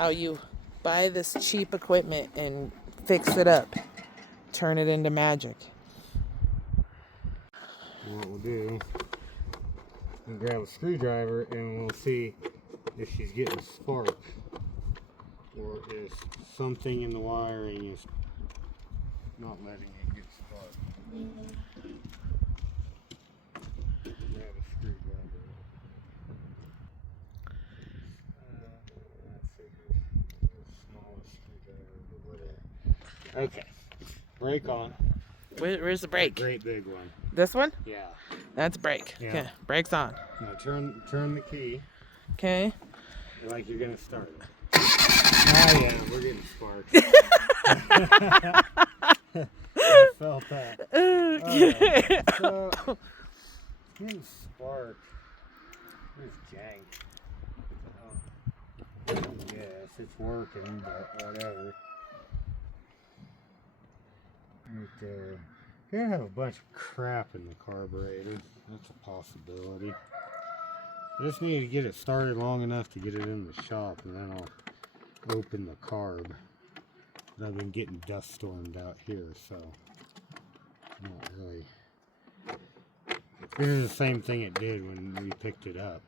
how you buy this cheap equipment and fix it up, turn it into magic. What we'll do, we'll grab a screwdriver and we'll see if she's getting a spark, or if something in the wiring is not letting it get spark. Grab a screwdriver. I figured the smallest screwdriver, but whatever. Okay, brake on. Where's the brake? Great big one. This one? Yeah. That's brake. Yeah. Okay, brake's on. Now turn the key. Okay. Like you're gonna start it. Ah, yeah, we're getting sparks. I felt that. Okay. So, getting spark. It's jank. Yes, it's working, but whatever. Right there. Could have a bunch of crap in the carburetor. That's a possibility. I just need to get it started long enough to get it in the shop, and then I'll open the carb. But I've been getting dust stormed out here, so not really. This is the same thing it did when we picked it up.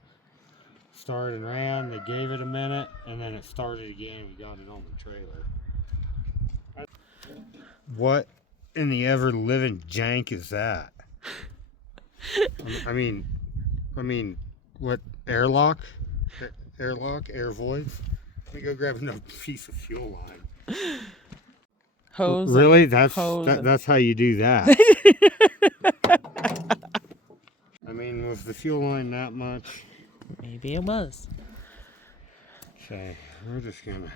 Started and ran, they gave it a minute, and then it started again, and we got it on the trailer. What in the ever-living jank is that? I mean, what, airlock? Airlock? Air voids? Let me go grab another piece of fuel line. Hose. Really? That's how you do that. I mean, was the fuel line that much? Maybe it was. Okay, we're just gonna.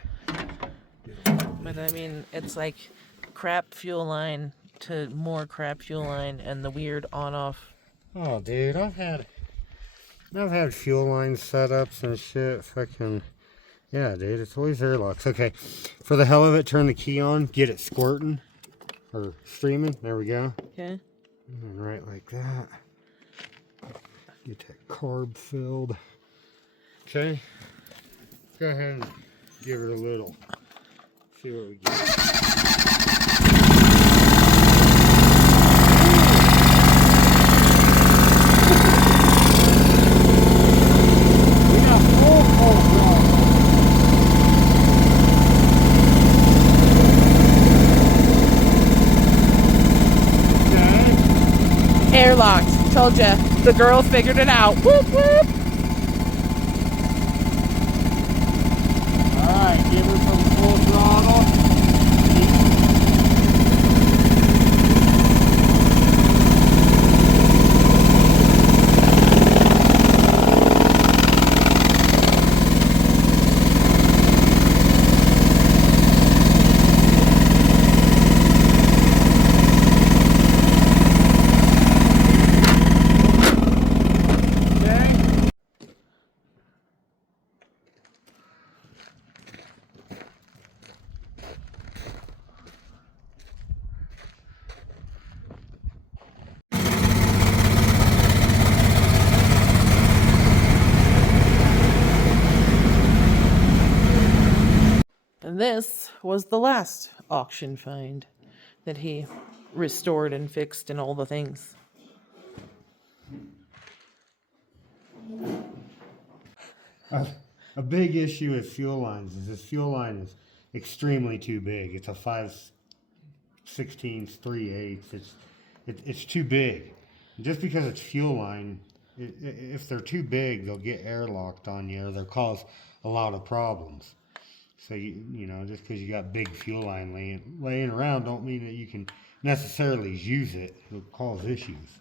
But I mean, it's like crap fuel line to more crap fuel line and the weird on-off. Oh, dude, I've had fuel line setups and shit. Fucking, yeah, dude, it's always airlocks. Okay, for the hell of it, turn the key on, get it squirting or streaming. There we go. Okay. And right like that. Get that carb filled. Okay. Go ahead and give her a little. See what we get. Airlocked. Told ya. The girls figured it out. Whoop whoop. Alright, give her some full throttle. And this was the last auction find that he restored and fixed and all the things. A big issue with fuel lines is this fuel line is extremely too big. It's a 5/16, 3/8. It's too big. Just because it's fuel line, if they're too big, they'll get airlocked on you, or they'll cause a lot of problems. So you know, just because you got big fuel line laying around, don't mean that you can necessarily use it. It'll cause issues.